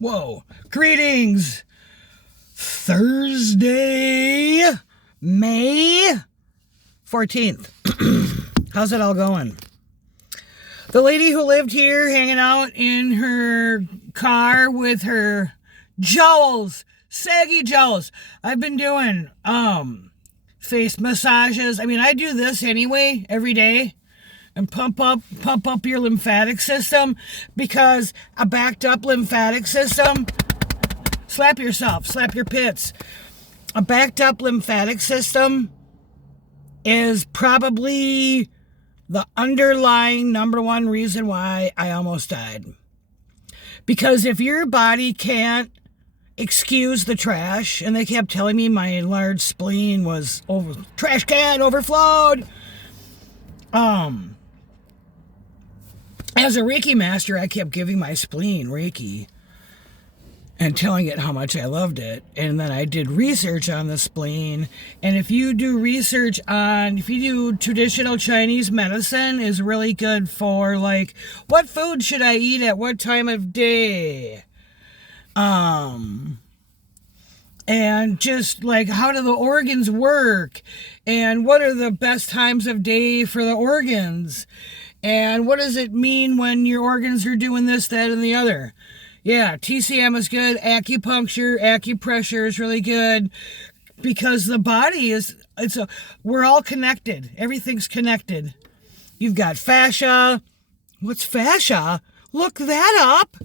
Whoa. Greetings. Thursday, May 14th. How's it all going? The lady who lived here hanging out in her car with her jowls, saggy jowls. I've been doing face massages. I mean, I do this anyway every day. And pump up your lymphatic system, because a backed up lymphatic system, slap yourself, slap your pits. A backed up lymphatic system is probably the underlying number one reason why I almost died. Because if your body can't excuse the trash, and they kept telling me my large spleen was trash can overflowed. As a Reiki master, I kept giving my spleen Reiki and telling it how much I loved it. And then I did research on the spleen. And if you do traditional Chinese medicine, is really good for, like, what food should I eat at what time of day? And just like, how do the organs work? And what are the best times of day for the organs? And what does it mean when your organs are doing this, that, and the other? Yeah, TCM is good. Acupressure is really good, because the body we're all connected. Everything's connected. You've got fascia. What's fascia? Look that up.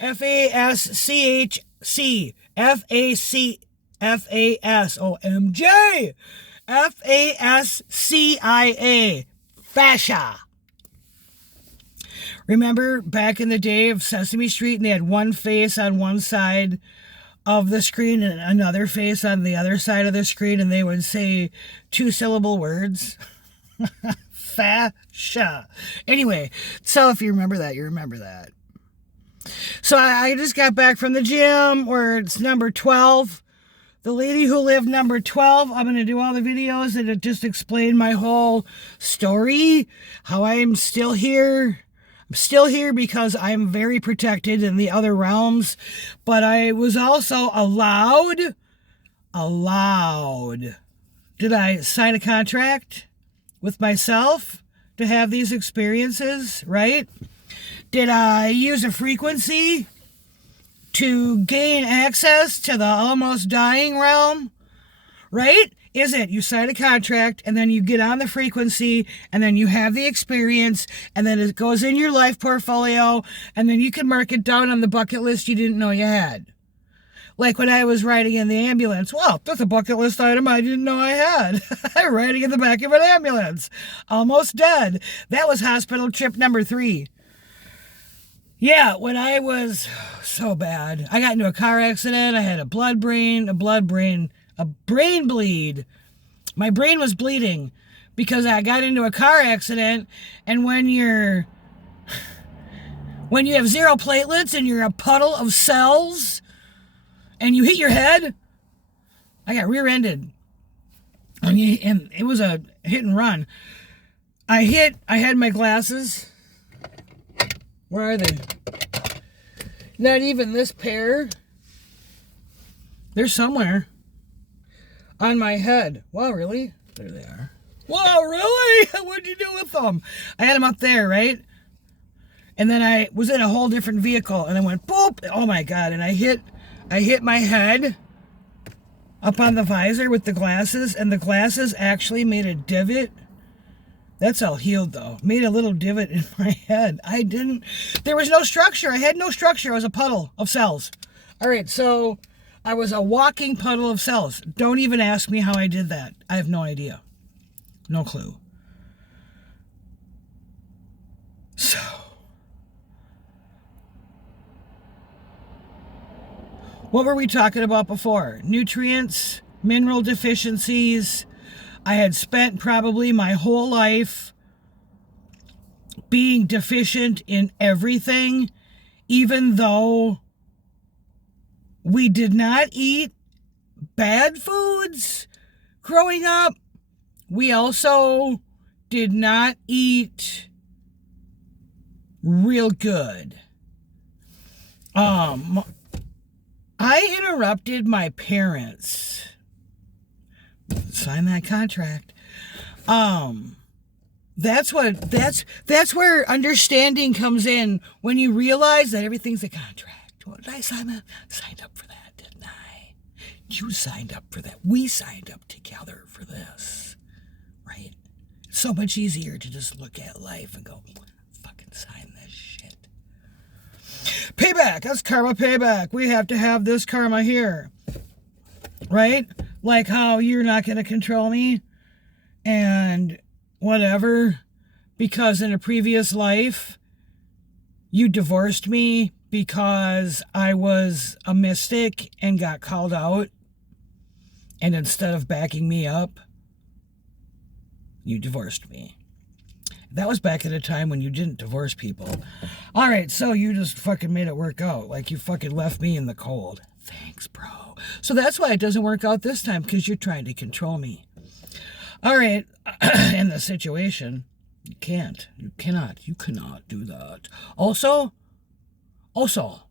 FASCHC. FASCIA. FASCIA. Fascia. Remember back in the day of Sesame Street, and they had one face on one side of the screen and another face on the other side of the screen, and they would say 2-syllable words? Fascia. Anyway, so if you remember that, you remember that. So I just got back from the gym, where it's number 12. The lady who lived number 12, I'm going to do all the videos and just explain my whole story, how I am still here. I'm still here because I'm very protected in the other realms, but I was also allowed. Did I sign a contract with myself to have these experiences, right? Did I use a frequency to gain access to the almost dying realm, right? Is it you sign a contract, and then you get on the frequency, and then you have the experience, and then it goes in your life portfolio, and then you can mark it down on the bucket list you didn't know you had? Like when I was riding in the ambulance. Well, that's a bucket list item I didn't know I had. I'm riding in the back of an ambulance. Almost dead. That was hospital trip number 3. Yeah, when I was so bad. I got into a car accident. I had a brain bleed. My brain was bleeding because I got into a car accident, and when you have 0 platelets and you're a puddle of cells and you hit your head, I got rear-ended. And it was a hit and run. I had my glasses. Where are they? Not even this pair. They're somewhere. On my head. Wow, really? There they are. Wow, really? What'd you do with them? I had them up there, right? And then I was in a whole different vehicle, and I went boop. Oh my God! And I hit my head up on the visor with the glasses, and the glasses actually made a divot. That's all healed though. Made a little divot in my head. There was no structure. I had no structure. I was a puddle of cells. All right, so I was a walking puddle of cells. Don't even ask me how I did that. I have no idea. No clue. So, what were we talking about before? Nutrients, mineral deficiencies. I had spent probably my whole life being deficient in everything, even though we did not eat bad foods growing up. We also did not eat real good. interrupted my parents. Sign that contract. That's where understanding comes in, when you realize that everything's a contract. Well, I signed up for that, didn't I? You signed up for that. We signed up together for this, right? It's so much easier to just look at life and go, fucking sign this shit. Payback. That's karma payback. We have to have this karma here, right? Like how you're not going to control me and whatever, because in a previous life you divorced me because I was a mystic and got called out, and instead of backing me up, you divorced me. That was back at a time when you didn't divorce people. All right, so you just fucking made it work out, like you fucking left me in the cold. Thanks, bro. So that's why it doesn't work out this time, because you're trying to control me. All right, in the situation, you cannot do that. Also, so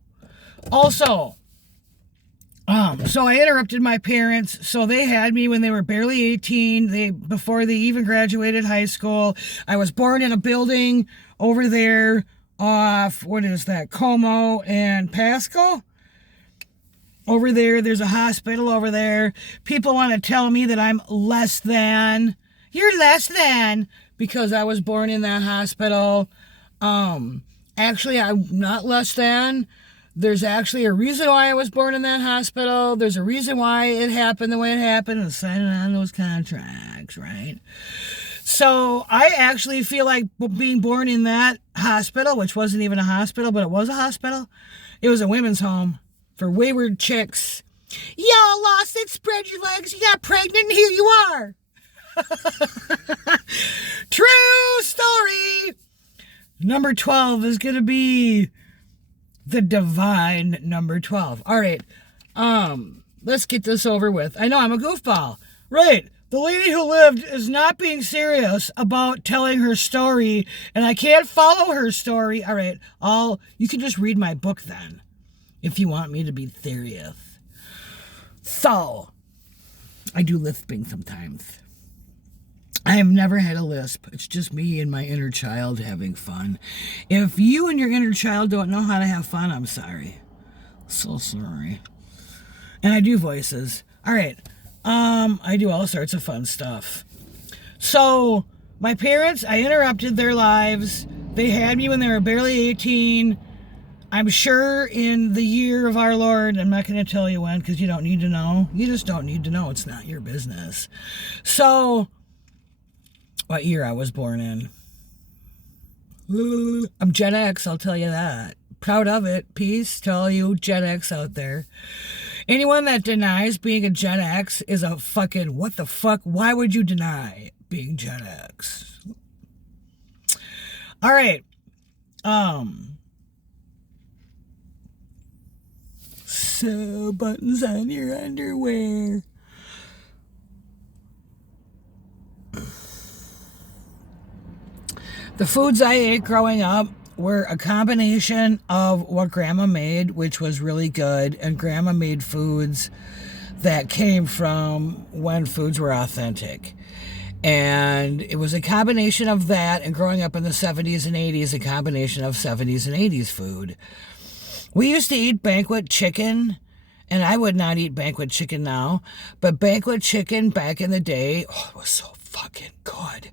I interrupted my parents. So they had me when they were barely 18, before they even graduated high school. I was born in a building over there off, what is that, Como and Pasco? Over there, there's a hospital over there. People want to tell me that I'm less than. You're less than because I was born in that hospital. Actually, I'm not less than. There's actually a reason why I was born in that hospital. There's a reason why it happened the way it happened, and signing on those contracts, right? So I actually feel like being born in that hospital, which wasn't even a hospital, but it was a hospital. It was a women's home for wayward chicks. Y'all lost it, spread your legs, you got pregnant, and here you are. True story. Number 12 is going to be the divine number 12. All right, let's get this over with. I know I'm a goofball. Right, the lady who lived is not being serious about telling her story, and I can't follow her story. All right, you can just read my book then, if you want me to be serious. So, I do lisping sometimes. I have never had a lisp. It's just me and my inner child having fun. If you and your inner child don't know how to have fun, I'm sorry. So sorry. And I do voices. All right. I do all sorts of fun stuff. So, my parents, I interrupted their lives. They had me when they were barely 18. I'm sure in the year of our Lord, I'm not going to tell you when because you don't need to know. You just don't need to know. It's not your business. So, what year I was born in? I'm Gen X, I'll tell you that. Proud of it. Peace to all you Gen X out there. Anyone that denies being a Gen X is a fucking, what the fuck? Why would you deny being Gen X? All right. So, buttons on your underwear. The foods I ate growing up were a combination of what Grandma made, which was really good, and Grandma made foods that came from when foods were authentic. And it was a combination of that, and growing up in the 70s and 80s, a combination of 70s and 80s food. We used to eat banquet chicken, and I would not eat banquet chicken now, but banquet chicken back in the day, it was so fucking good.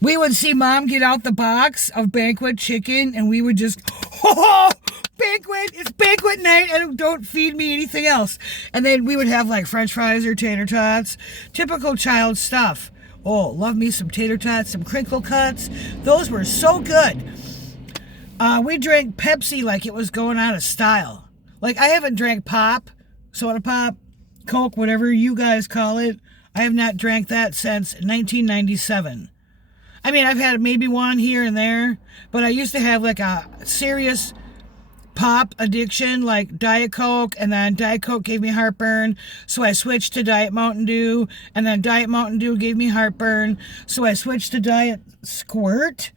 We would see Mom get out the box of banquet chicken, and we would just, banquet, it's banquet night, and don't feed me anything else. And then we would have like French fries or tater tots, typical child stuff. Oh, love me some tater tots, some crinkle cuts. Those were so good. We drank Pepsi like it was going out of style. Like, I haven't drank pop, soda pop, Coke, whatever you guys call it. I have not drank that since 1997. I mean, I've had maybe one here and there, but I used to have like a serious pop addiction, like Diet Coke, and then Diet Coke gave me heartburn, so I switched to Diet Mountain Dew, and then Diet Mountain Dew gave me heartburn, so I switched to Diet Squirt.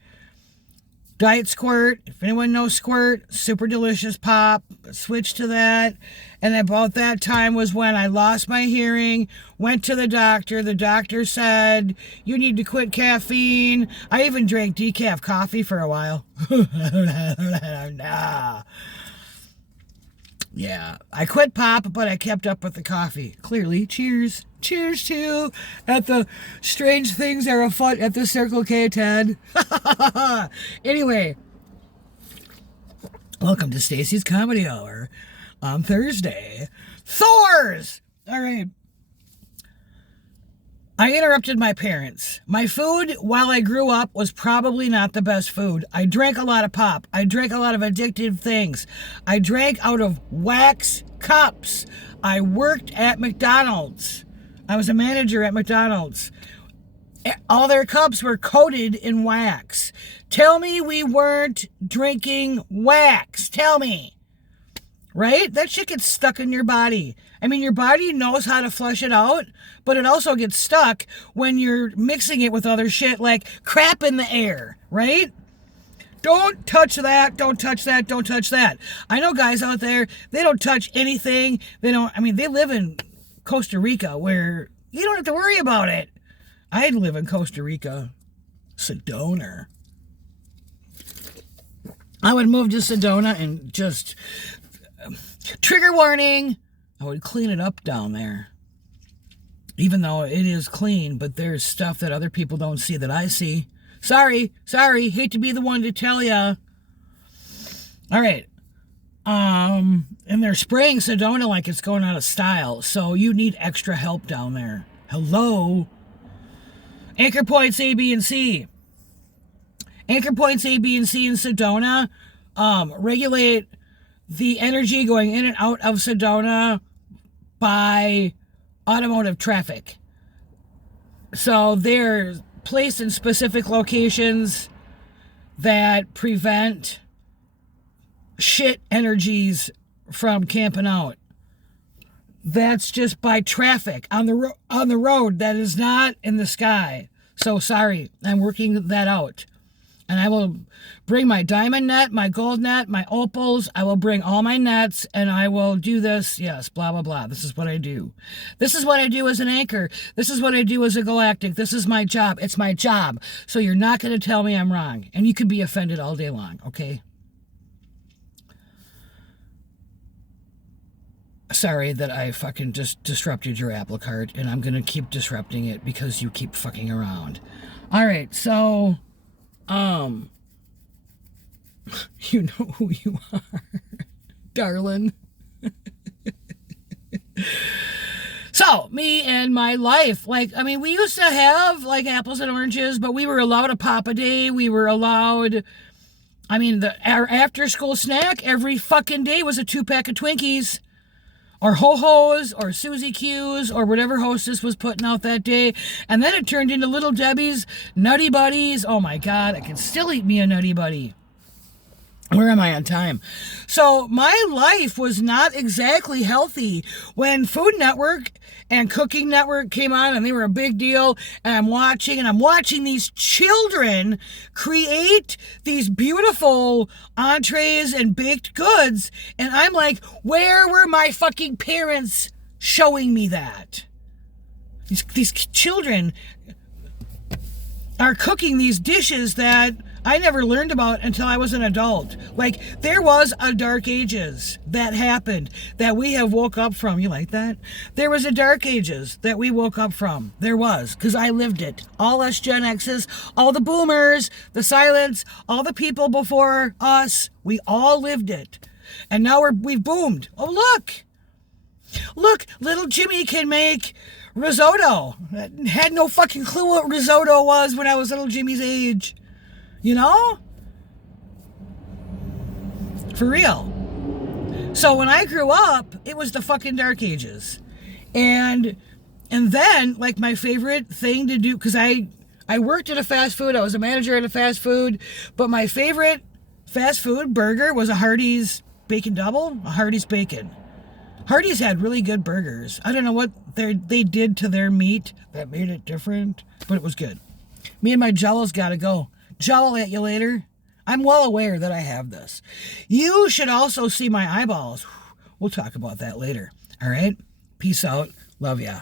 Diet Squirt. If anyone knows Squirt, super delicious pop. Switched to that. And about that time was when I lost my hearing, went to the doctor. The doctor said, you need to quit caffeine. I even drank decaf coffee for a while. Nah. Yeah, I quit pop, but I kept up with the coffee. Clearly, cheers. Cheers to at the strange things that are afoot at the Circle K, Ted. Anyway, welcome to Stacy's Comedy Hour on Thursday. Thors! All right. I interrupted my parents. My food, while I grew up, was probably not the best food. I drank a lot of pop. I drank a lot of addictive things. I drank out of wax cups. I worked at McDonald's. I was a manager at McDonald's. All their cups were coated in wax. Tell me we weren't drinking wax. Tell me. Right? That shit gets stuck in your body. I mean, your body knows how to flush it out, but it also gets stuck when you're mixing it with other shit like crap in the air, right? Don't touch that. Don't touch that. Don't touch that. I know guys out there, they don't touch anything. They live in Costa Rica where you don't have to worry about it. I'd live in Costa Rica. Sedona. I would move to Sedona and just... trigger warning. I would clean it up down there. Even though it is clean, but there's stuff that other people don't see that I see. Sorry. Hate to be the one to tell ya. All right. And they're spraying Sedona like it's going out of style. So you need extra help down there. Hello? Anchor points A, B, and C. Anchor points A, B, and C in Sedona regulate the energy going in and out of Sedona by automotive traffic. So they're placed in specific locations that prevent shit energies from camping out. That's just by traffic on the road that is not in the sky. So sorry, I'm working that out. And I will bring my diamond net, my gold net, my opals. I will bring all my nets and I will do this. Yes, blah, blah, blah. This is what I do. This is what I do as an anchor. This is what I do as a galactic. This is my job. It's my job. So you're not going to tell me I'm wrong. And you can be offended all day long, okay? Sorry that I fucking just disrupted your apple cart, and I'm going to keep disrupting it because you keep fucking around. All right, so, you know who you are, darling. So, me and my life, we used to have, apples and oranges, but we were allowed a pop a day. We were allowed, our after-school snack every fucking day was a 2-pack of Twinkies. Or Ho-Ho's, or Susie Q's, or whatever hostess was putting out that day. And then it turned into Little Debbie's Nutty Buddies. Oh my God, I can still eat me a Nutty Buddy. Where am I on time? So my life was not exactly healthy when Food Network and Cooking Network came on, and they were a big deal. And I'm watching these children create these beautiful entrees and baked goods. And I'm like, where were my fucking parents showing me that? These children are cooking these dishes that I never learned about until I was an adult. There was a dark ages that happened that we have woke up from. You like that? There was a dark ages that we woke up from. There was, because I lived it. All us Gen X's, all the boomers, the silents, all the people before us, we all lived it. And now we've boomed. Oh, look, little Jimmy can make risotto. I had no fucking clue what risotto was when I was little Jimmy's age. You know? For real. So when I grew up, it was the fucking dark ages. And then, my favorite thing to do, because I worked at a fast food, I was a manager at a fast food, but my favorite fast food burger was a Hardee's Bacon Double, a Hardee's Bacon. Hardee's had really good burgers. I don't know what they did to their meat that made it different, but it was good. Me and my Jellos gotta go. Jowl at you later. I'm well aware that I have this. You should also see my eyeballs. We'll talk about that later. All right? Peace out. Love ya.